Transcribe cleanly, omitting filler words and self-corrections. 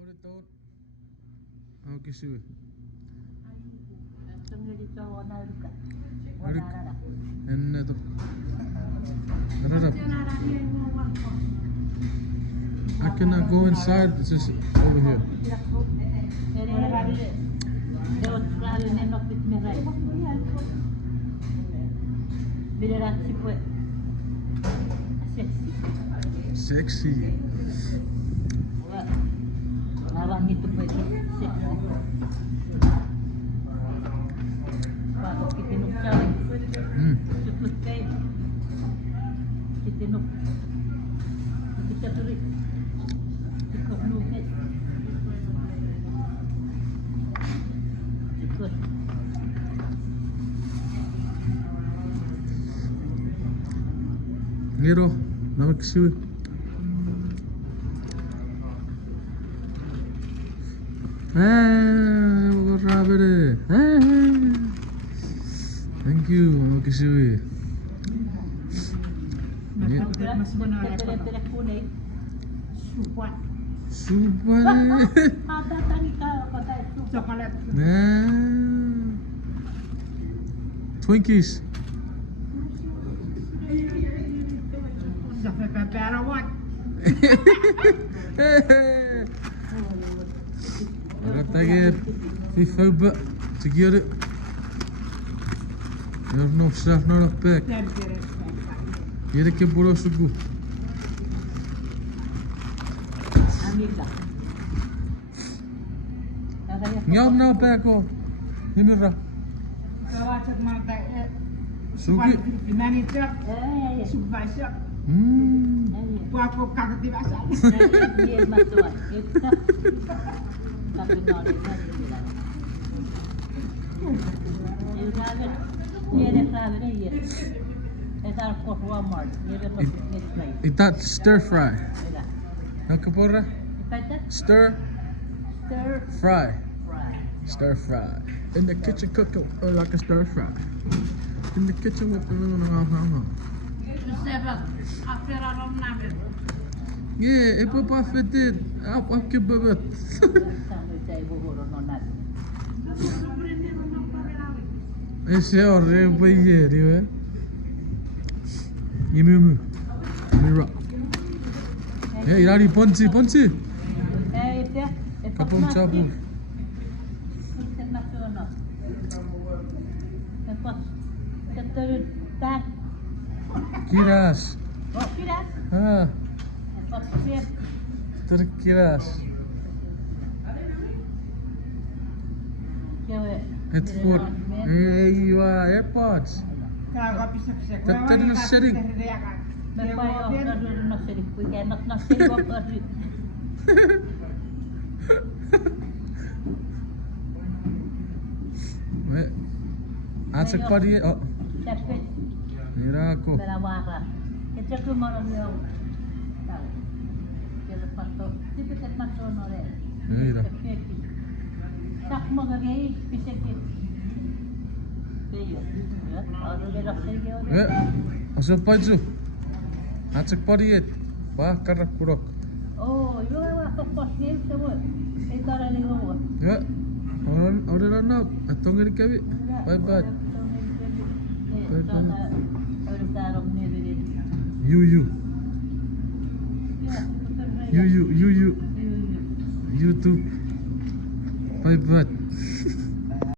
Ahora todo. Aunque sube. En esto. I cannot go inside. It's just over here. Sexy. Nero, nama kesiu. Rabbit. Thank you, nama kesiu. Super. Twinkies. Rattaget في فوبة تجير يرنوف شاف نورك باك يركب ولا سقو يوم نا باكو يمرة سوقي Aku kagak biasa. It's stir fry. Nakapura? Stir fry. Stir fry. In the kitchen cooking like a stir fry. In the kitchen with the yeah, ik heb afgedit. Afgebeurd. Is heel real bij je, hè? Je moet me. Hey, daar die ponci. Kapwong chapu. Kiras. Oh, kiras? Ah. Terkiras. Headphone. You are AirPods. Tetap di sharing. Acak padi. Oh. Mira aku. Mira. Asal paju. Acak padi et. Wah, karak kurok. Oh, you have a posting to work. It's already over. Ya. Orang nak. Atong ni kawi. Bye bye. You. YouTube. Bye bye.